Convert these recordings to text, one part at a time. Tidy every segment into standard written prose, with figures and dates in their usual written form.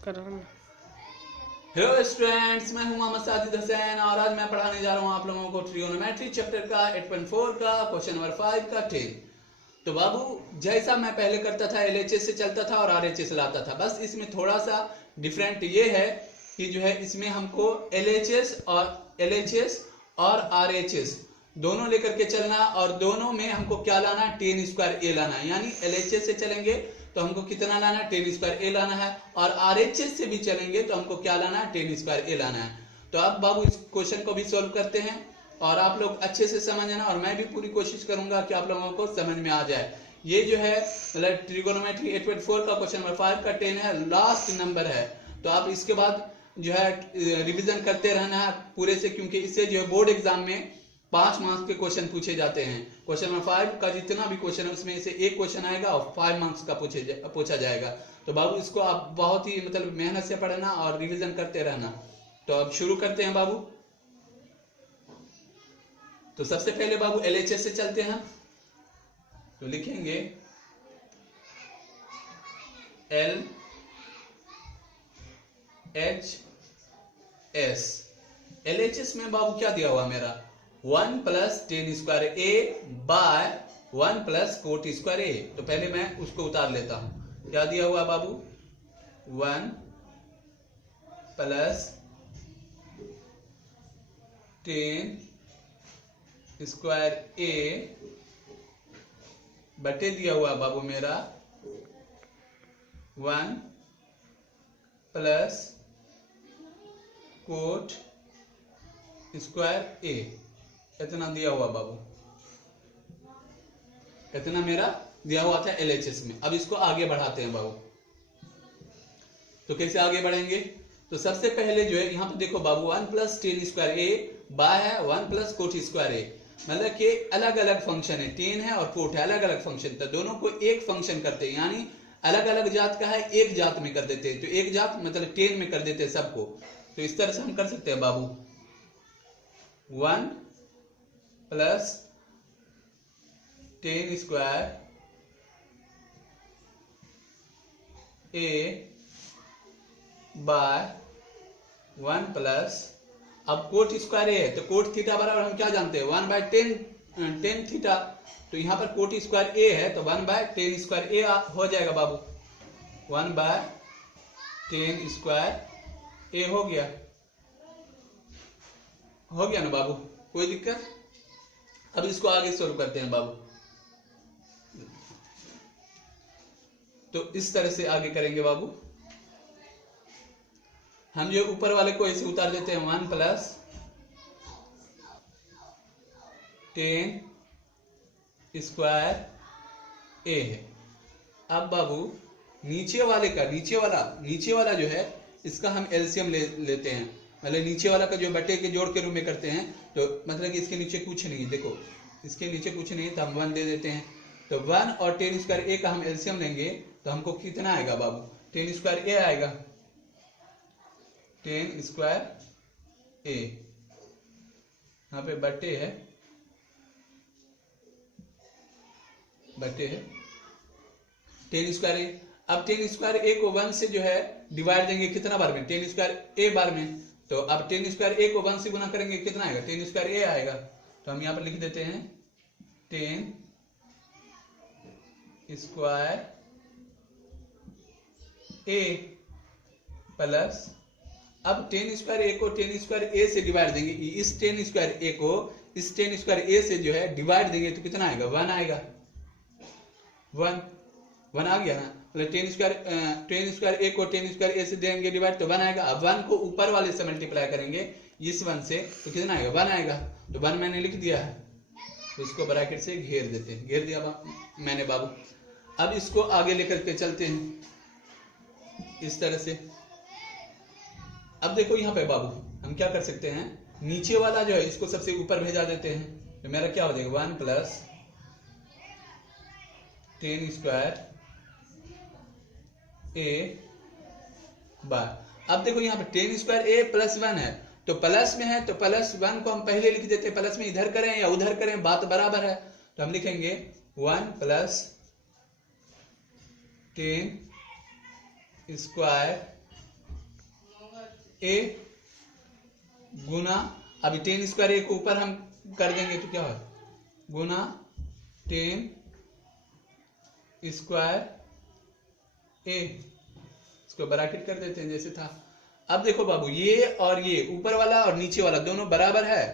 कराना। Hello students, मैं हूं मोहम्मद साजिद हुसैन और आज मैं पढ़ाने जा रहा हूं आप लोगों को ट्रिगोनोमेट्री चैप्टर का 8.4 का क्वेश्चन नंबर 5 का 10। तो बाबू, जैसा मैं पहले करता था एलएचएस से चलता था और आरएचएस लाता था, बस इसमें थोड़ा सा डिफरेंट ये है कि जो है इसमें हमको एलएचएस और आरएचएस दोनों लेकर के चलना और दोनों में हमको क्या लाना है, टेन स्क्वायर ए लाना है। यानी एलएचएस से चलेंगे तो हमको कितना लाना है, टेन स्क्वायर ए लाना है, और आरएचएस से भी चलेंगे तो हमको क्या लाना है, टेन स्क्वायर ए लाना है। तो अब बाबू इस क्वेश्चन को भी सॉल्व करते हैं और आप लोग अच्छे से समझना, और मैं भी पूरी कोशिश करूंगा कि आप लोगों को समझ में आ जाए। ये जो है मतलब ट्रिगोनोमेट्री 8.4 का क्वेश्चन नंबर 5 का 10 है, लास्ट नंबर है। तो आप इसके बाद जो है रिवीजन करते रहना है पूरे से, क्योंकि इससे जो है बोर्ड एग्जाम में 5 मार्क्स के क्वेश्चन पूछे जाते हैं। क्वेश्चन नंबर 5 का जितना भी क्वेश्चन है उसमें से एक क्वेश्चन आएगा और 5 मार्क्स का पूछा जाएगा। तो बाबू इसको आप बहुत ही मतलब मेहनत से पढ़ना और रिवीजन करते रहना। तो अब शुरू करते हैं बाबू। तो सबसे पहले बाबू एलएचएस से चलते हैं। तो लिखेंगे एल एच एस। एलएचएस में बाबू क्या दिया हुआ मेरा, 1 plus ten square A by 1 plus coat square ए। तो पहले मैं उसको उतार लेता हूं। क्या दिया हुआ बाबू, 1 प्लस टेन स्क्वायर ए बटे दिया हुआ बाबू मेरा 1 प्लस कोट स्क्वायर ए। इतना दिया हुआ बाबू, इतना मेरा दिया हुआ था एलएचएस में। अब इसको आगे बढ़ाते हैं बाबू। तो कैसे आगे बढ़ेंगे, तो सबसे पहले जो है यहाँ पे देखो बाबू, 1 प्लस टेन स्क्वायर ए बाय है 1 प्लस कोट स्क्वायर ए। मतलब कि अलग अलग फंक्शन है, टेन है और कोट है, अलग अलग फंक्शन। तो दोनों को एक फंक्शन करते हैं, यानी अलग अलग जात का है एक जात में कर देते हैं। तो एक जात मतलब टेन में कर देते हैं सबको। तो इस तरह से हम कर सकते हैं बाबू, 1 plus ten square A by 1 plus, अब कोट स्क्वायर ए है तो कोट थीटा बराबर हम क्या जानते हैं, 1 बाय टेन थीटा। तो यहां पर कोट स्क्वायर ए है तो 1 बाय टेन स्क्वायर ए हो जाएगा बाबू, 1 बाय टेन स्क्वायर ए हो गया ना बाबू, कोई दिक्कत। अब इसको आगे सॉल्व करते हैं बाबू। तो इस तरह से आगे करेंगे बाबू। हम जो ऊपर वाले को ऐसे उतार देते हैं, 1 प्लस टेन स्क्वायर ए है। अब बाबू नीचे वाला जो है इसका हम एलसीएम लेते हैं। मतलब नीचे वाला का जो बटे के जोड़ के रूप में करते हैं, तो मतलब कि इसके नीचे कुछ नहीं, देखो इसके नीचे कुछ नहीं तो हम 1 दे देते हैं। तो 1 और टेन स्क्वायर ए का हम एलसीएम लेंगे तो हमको कितना आएगा बाबू, टेन स्क्वायर ए आएगा, टेन स्क्वायर ए। यहाँ पे बटे है टेन स्क्वायर ए। अब टेन स्क्वायर ए को 1 से जो है डिवाइड देंगे कितना बार में, टेन स्क्वायर ए बार में। तो अब टेन स्क्वायर ए को 1 से गुना करेंगे कितना आएगा, टेन स्क्वायर ए आएगा। तो हम यहां पर लिख देते हैं टेन स्क्वायर ए प्लस, अब टेन स्क्वायर ए को टेन स्क्वायर ए से डिवाइड देंगे, इस टेन स्क्वायर ए को इस टेन स्क्वायर ए से जो है डिवाइड देंगे तो कितना आएगा, 1 आएगा। 1 आ गया ना, मतलब टेन स्क्वायर ए को टेन स्क्वायर ए से देंगे डिवाइड तो 1 आएगा। अब 1 को ऊपर वाले से मल्टीप्लाई करेंगे इस 1 से तो कितना आएगा, 1 आएगा। तो 1 मैंने लिख दिया है, तो इसको ब्रैकेट से घेर देते हैं, घेर दिया मैंने बाबू। अब इसको आगे लेकर के चलते हैं इस तरह से। अब देखो यहाँ पे बाबू हम क्या कर सकते हैं, नीचे वाला जो है इसको सबसे ऊपर भेजा देते हैं। तो मेरा क्या हो जाएगा, 1 प्लस टेन स्क्वायर ए बार। अब देखो यहाँ पे टेन स्क्वायर ए प्लस 1 है, तो प्लस में है तो प्लस 1 को हम पहले लिख देते हैं, प्लस में इधर करें या उधर करें बात बराबर है। तो हम लिखेंगे 1 प्लस 10 स्क्वायर ए गुना, अभी टेन स्क्वायर ए को ऊपर हम कर देंगे तो क्या है, गुना टेन स्क्वायर ए, इसको ब्रैकेट कर देते हैं जैसे था। अब देखो बाबू, ये और ये ऊपर वाला और नीचे वाला दोनों बराबर है,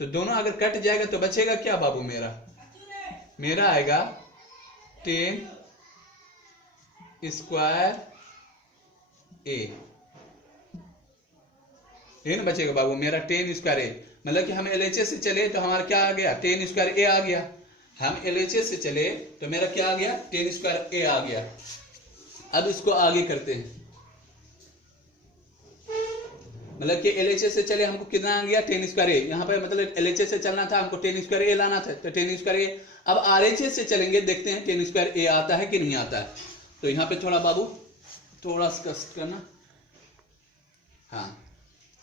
तो दोनों अगर कट जाएगा तो बचेगा क्या बाबू, मेरा आएगा टेन स्क्वायर ए, ये ना बचेगा बाबू मेरा टेन स्क्वायर ए। मतलब कि हम एलएचएस से चले तो हमारा क्या आ गया, टेन स्क्वायर ए आ गया। हम एलएचएस से चले तो मेरा क्या आ गया, टेन स्क्वायर ए आ गया। अब इसको आगे करते हैं, मतलब कि एलएचएस से चले हमको कितना आ गया, टेन स्क्वायर ए। यहाँ पे मतलब एलएचएस से चलना था हमको, टेन स्क्वायर ए लाना था, तो टेन स्क्वायर ए। अब आरएचएस से चलेंगे, देखते हैं टेन स्क्वायर ए आता है कि नहीं आता है। तो यहाँ पे थोड़ा बाबू थोड़ा सा कष्ट करना। हाँ,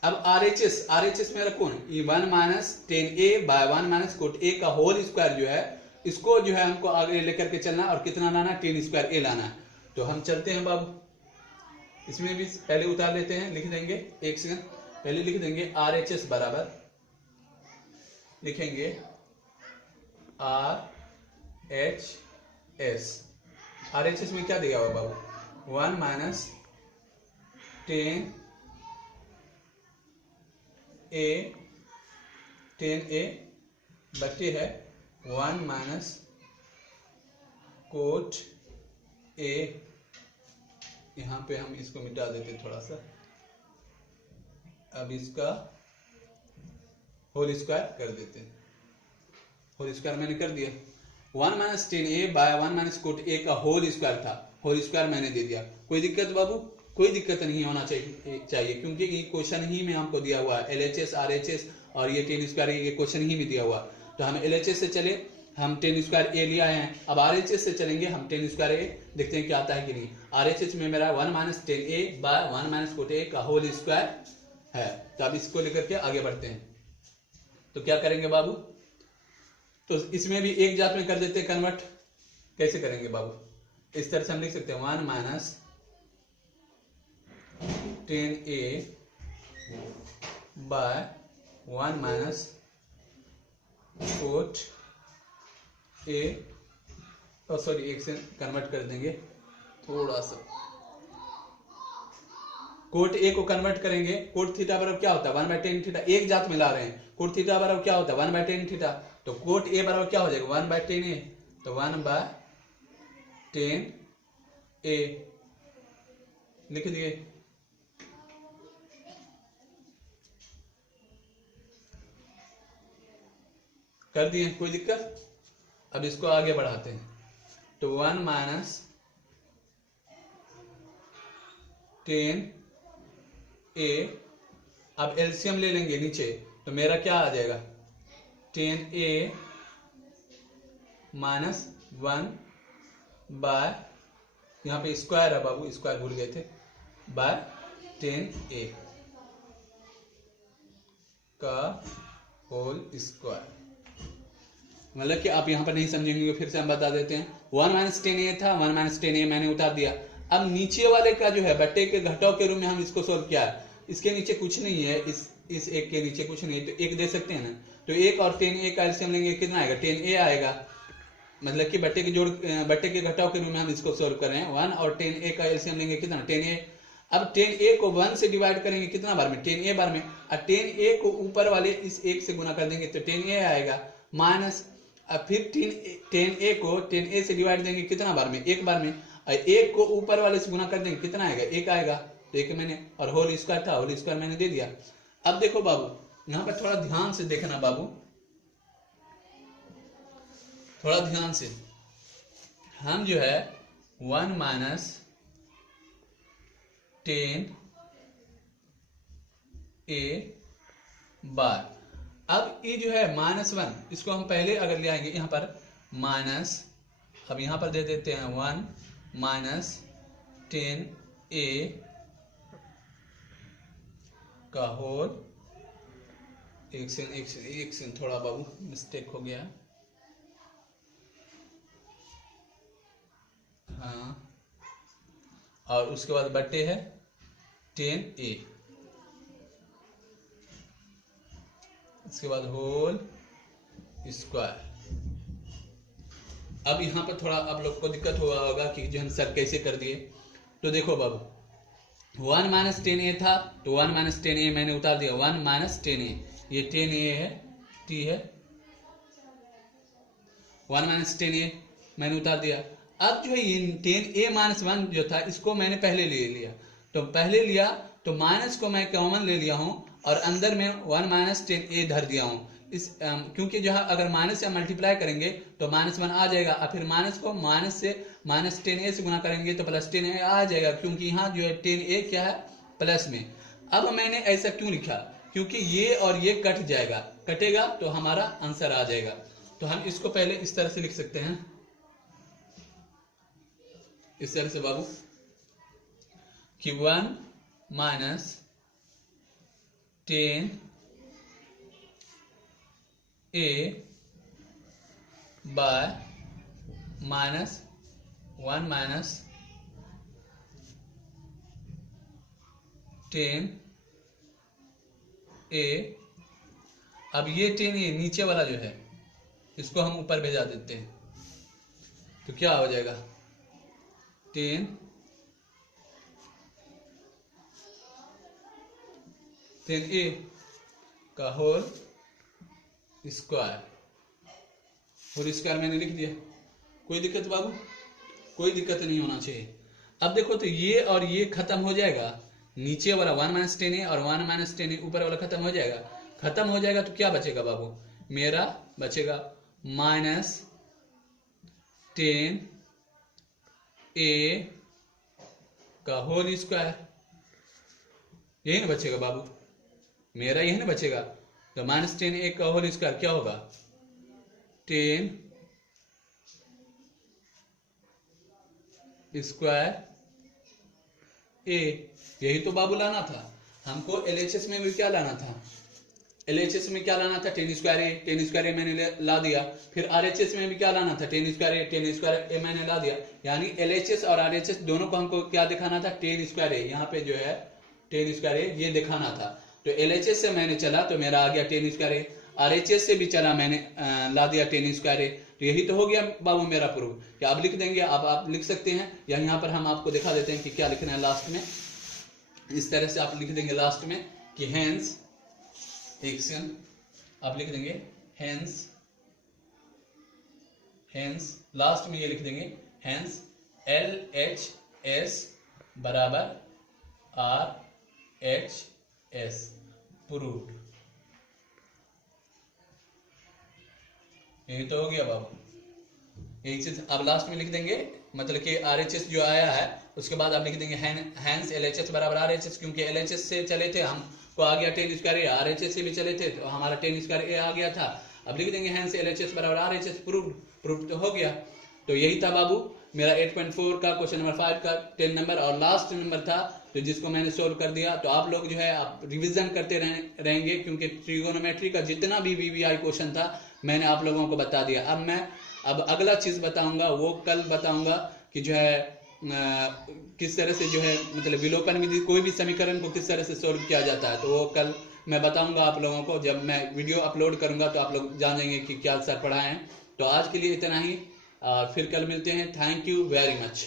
अब आरएचएस मेरा कौन, ये 1 minus tan A by 1 minus cot A का होल स्क्वायर जो है, इसको जो है हमको आगे लेकर के चलना और कितना लाना, टेन स्क्वायर ए लाना है। तो हम चलते हैं बाबू, इसमें भी पहले उतार लेते हैं, लिख देंगे एक सेकंड, पहले लिख देंगे आरएचएस बराबर, लिखेंगे आरएचएस में क्या दिया हुआ बाबू, 1 माइनस टेन ए बटे है 1 माइनस कोट ए। यहां पे हम इसको मिटा देते थोड़ा सा, अब इसका होल स्क्वायर कर देते हैं। होल स्क्वायर मैंने कर दिया, 1 minus tan A by 1 minus cot A का होल स्क्वायर था, होल स्क्वायर मैंने दे दिया। कोई दिक्कत बाबू, कोई दिक्कत नहीं होना चाहिए क्योंकि ये क्वेश्चन ही में हमको दिया हुआ है, एलएचएस आरएचएस और ये टेन स्क्वायर ये क्वेश्चन ही में दिया हुआ। तो हम एलएचएस से चले, हम टेन स्क्वायर ए लिया है। अब आरएचएस से चलेंगे, हम टेन स्क्वायर ए देखते हैं क्या आता है कि नहीं। आरएचएस में मेरा 1 minus tan A by 1 minus cot A का होल स्क्वायर है। तो अब इसको लेकर के आगे बढ़ते हैं, तो क्या करेंगे बाबू, तो इसमें भी एक जात में कर देते हैं कन्वर्ट। कैसे करेंगे बाबू, इस तरह से हम लिख सकते हैं 1 minus tan A by 1 minus cot A, sorry एक से कन्वर्ट कर देंगे थोड़ा सा, कोट ए को कन्वर्ट करेंगे, कोट थीटा बराबर क्या होता है 1 बाय टेन थीटा, एक जात में ला रहे हैं। कोट थीटा बराबर क्या होता है 1 बाय टेन थीटा, तो कोट ए बराबर क्या हो जाएगा 1 बाय टेन ए, तो 1 बाय टेन ए लिख दिए। कर दिए, कोई दिक्कत। अब इसको आगे बढ़ाते हैं, तो 1 माइनस टेन ए, अब एलसीएम ले लेंगे नीचे, तो मेरा क्या आ जाएगा, टेन ए माइनस 1 बाय, यहाँ पे स्क्वायर है बाबू, स्क्वायर भूल गए थे, बाय टेन ए का होल स्क्वायर। मतलब कि आप यहाँ पर नहीं समझेंगे, फिर से हम बता देते हैं। 1 माइनस टेन ए था, 1 माइनस टेन ए मैंने उतार दिया। अब नीचे वाले का जो है बट्टे के घटाव के रूप में हम इसको सोल्व किया है। इसके नीचे कुछ नहीं है, इस एक के नीचे कुछ नहीं है, तो एक दे सकते हैं ना। तो एक और टेन ए का एलसीएम लेंगे, कितना आएगा, टेन ए आएगा। मतलब कि बट्टे के घटाव के रूप में हम इसको सोल्व कर रहे हैं। 1 और टेन ए का एलसीएम लेंगे, कितना, टेन ए। अब टेन ए को 1 से डिवाइड करेंगे, कितना बार में, टेन ए बार में। और टेन ए को ऊपर वाले इस एक से गुना कर देंगे तो टेन ए आएगा, माइनस, अब फिर टेन ए को टेन ए से डिवाइड देंगे, कितना बार में, एक बार में। और एक को ऊपर वाले से गुना कर देंगे, कितना आएगा, एक आएगा। तो एक मैंने, और होल स्क्वायर था, होल स्क्वायर मैंने दे दिया। अब देखो बाबू, यहाँ पर थोड़ा ध्यान से देखना बाबू, थोड़ा ध्यान से। हम जो है 1 माइनस टेन ए बार, अब ये जो है -1, इसको हम पहले अगर ले आएंगे यहाँ पर माइनस, अब यहाँ पर दे देते हैं 1 माइनस टेन ए का होल, एक से थोड़ा बाबू मिस्टेक हो गया, हाँ, और उसके बाद बट्टे है टेन ए, इसके बाद होल स्क्वायर। अब यहाँ पर थोड़ा आप लोग को दिक्कत हुआ होगा कि जो हम सर कैसे कर दिए। तो देखो बाबू 1 माइनस 10a था, तो 1 माइनस 10a मैंने उतार दिया, 1 माइनस 10a, ये 10a है, t है, 1 माइनस 10a मैंने उतार दिया। अब जो है ये 10a माइनस 1 जो था इसको मैंने पहले ले लिया, तो पहले लिया तो माइनस को मैं कॉमन ले लिया हूं और अंदर में 1 माइनस 10a धर दिया हूं। इस क्योंकि जो है अगर माइनस से मल्टीप्लाई करेंगे तो माइनस 1 आ जाएगा, और फिर माइनस को माइनस से माइनस 10a से गुना करेंगे तो प्लस 10a आ जाएगा, क्योंकि यहाँ जो है 10a क्या है प्लस में। अब मैंने ऐसा क्यों लिखा, क्योंकि ये और ये कट जाएगा, कटेगा तो हमारा आंसर आ जाएगा। तो हम इसको पहले इस तरह से लिख सकते हैं, इस तरह से बाबू कि 1 minus 10a bye minus 1 minus 10a। अब ये 10a नीचे वाला जो है इसको हम ऊपर भेजा देते हैं, तो क्या हो जाएगा 10a का होल स्क्वायर। होल स्क्वायर मैंने लिख दिया, कोई दिक्कत बाबू? कोई दिक्कत नहीं होना चाहिए। अब देखो तो ये और ये खत्म हो जाएगा, नीचे वाला 1 माइनस 10a और 1 माइनस 10a ऊपर वाला खत्म हो जाएगा। खत्म हो जाएगा तो क्या बचेगा बाबू? मेरा बचेगा माइनस 10a का होल स्क्वायर, यही ना बचेगा बाबू, मेरा यही ना बचेगा। तो माइनस 10a का होल स्क्वायर क्या होगा 10 स्क्वायर a। यही तो बाबू लाना था हमको। LHS में भी क्या लाना था? LHS में क्या लाना था? 10 स्क्वायर a, 10 स्क्वायर a मैंने ला दिया। फिर RHS में भी क्या लाना था? 10 स्क्वायर a, 10 स्क्वायर a मैंने ला दिया। यानी LHS और RHS दोनों को हमको क्या दिखाना था? 10 स्क्वायर a। यहाँ पे जो है 10 स्क्वायर a ये दिखाना था। तो LHS से मैंने चला तो मेरा आ गया 10 स्क्वायर a, RHS से भी चला मैंने ला दिया 10 स्क्वायर a। तो यही तो हो गया बाबू मेरा प्रूफ। क्या आप लिख देंगे? आप लिख सकते हैं, या यहाँ पर हम आपको दिखा देते हैं कि क्या लिखना है लास्ट में। इस तरह से आप लिख देंगे लास्ट में कि हेंस, एक सेकंड, आप लिख देंगे हेंस लास्ट में ये लिख देंगे हेंस LHS बराबर RHS प्रूव्ड। यही तो हो गया बाबू। एक चीज आप लास्ट में लिख देंगे, मतलब कि RHS जो आया है उसके बाद आप लिख देंगे हेंस LHS बराबर RHS, क्योंकि LHS से चले थे हमको आ गया 10 स्क्वायर a, RHS से भी चले थे तो हमारा 10 स्क्वायर a आ गया था। अब लिख देंगे हेंस LHS बराबर RHS प्रूव्ड तो हो गया। तो यही था बाबू मेरा 8.4 का क्वेश्चन नंबर 5 का 10 नंबर और लास्ट नंबर था, तो जिसको मैंने सोल्व कर दिया। तो आप लोग जो है आप रिवीजन करते रहेंगे, क्योंकि ट्रिगोनोमेट्री का जितना भी VVI क्वेश्चन था मैंने आप लोगों को बता दिया। अब मैं अगला चीज बताऊंगा, वो कल बताऊंगा कि जो है किस तरह से जो है मतलब विलोपन विधि, कोई भी समीकरण को किस तरह से सोल्व किया जाता है, तो वो कल मैं बताऊंगा आप लोगों को। जब मैं वीडियो अपलोड करूंगा तो आप लोग जानेंगे कि क्या सर पढ़ाए हैं। तो आज के लिए इतना ही, फिर कल मिलते हैं। Thank you very much.